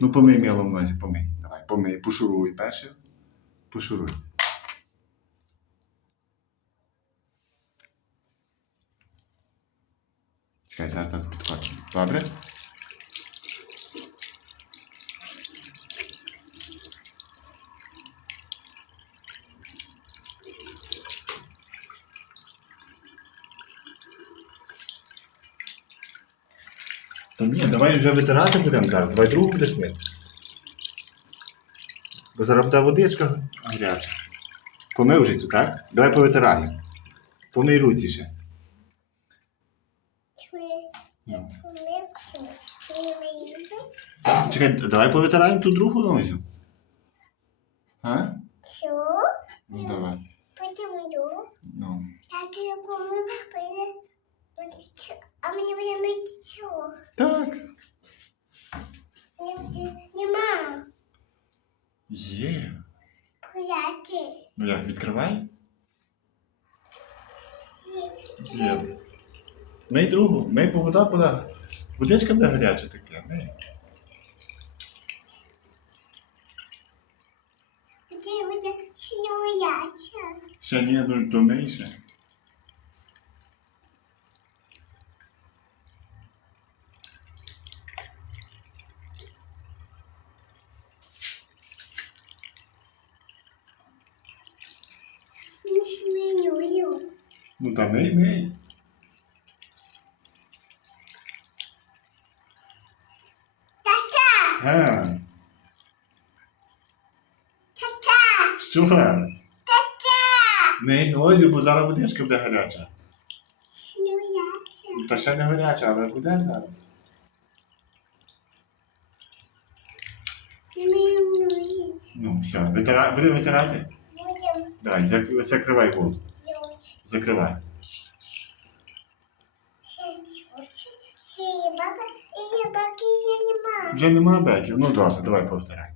Ну, помий милом нозі, помий. Давай, помий, пошуруй перше. Пошуруй. Чекай, зараз так підкочу. Добре? Та ні, давай вже витирати будемо зараз. Давай другу будеш мити. Бо зараз буде водичка гаряча. Помив вже цю, так? Давай повитираємо. Помий руці ще. Ну. Чекай, давай повитираємо ту другу нозю. А? Що? Ну давай. Потім йду. Ну. Так я помню, а мені буде мити? Так. Нема. Є. Поляки. Ну як, відкривай? Є. Є. Мий другу, мий, бо вода буде. Водичка буде гаряча таке. Синьояча? Ще ні, ну, то мий ще. Не шмінюю. Ну та мий, мий. Тата! А, Тата! що? Мий нозі, бо зараз водичка буде гаряча. Синьояча. Та ще не гаряча, але буде зараз. Ну, все, витира... буде витирати? Давай, зак- закрывай голову. Закрывай. Вже нема беків. Ну добре, давай повторяй.